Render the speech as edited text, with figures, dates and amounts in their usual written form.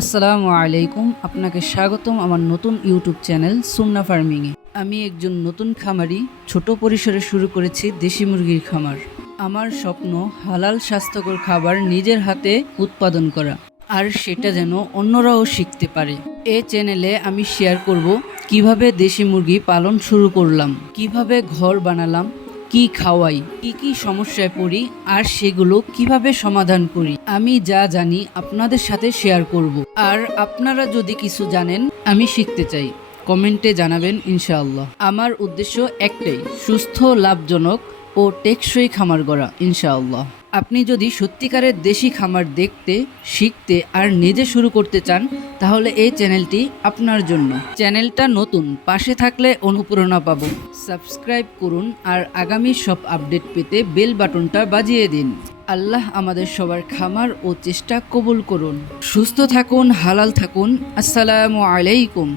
আসসালামু আলাইকুম, আপনাকে স্বাগতম আমার নতুন ইউটিউব চ্যানেল সুন্না ফার্মিংয়ে। আমি একজন নতুন খামারি, ছোট পরিসরে শুরু করেছি দেশি মুরগির খামার। আমার স্বপ্ন হালাল স্বাস্থ্যকর খাবার নিজের হাতে উৎপাদন করা, আর সেটা যেন অন্যরাও শিখতে পারে। এই চ্যানেলে আমি শেয়ার করব কিভাবে দেশি মুরগি পালন শুরু করলাম, কিভাবে ঘর বানালাম, কি খাওয়াই, কি সমস্যায় পড়ি, আর সেগুলো কিভাবে সমাধান করি। আমি যা জানি আপনাদের সাথে শেয়ার করব। আর আপনারা যদি কিছু জানেন, আমি শিখতে চাই, কমেন্টে জানাবেন ইনশাআল্লাহ। আমার উদ্দেশ্য একটাই, সুস্থ, লাভজনক ও টেকসই খামার গড়া ইনশাআল্লাহ। আপনি যদি সত্যিকারের দেশি খামার দেখতে, শিখতে আর নিজে শুরু করতে চান, তাহলে এই চ্যানেলটি আপনার জন্য। চ্যানেলটা নতুন, পাশে থাকলে অনুপ্রেরণা পাবো। সাবস্ক্রাইব করুন আর আগামী সব আপডেট পেতে বেল বাটনটা বাজিয়ে দিন। আল্লাহ আমাদের সবার খামার ও চেষ্টা কবুল করুন। সুস্থ থাকুন, হালাল থাকুন। আসসালামু আলাইকুম।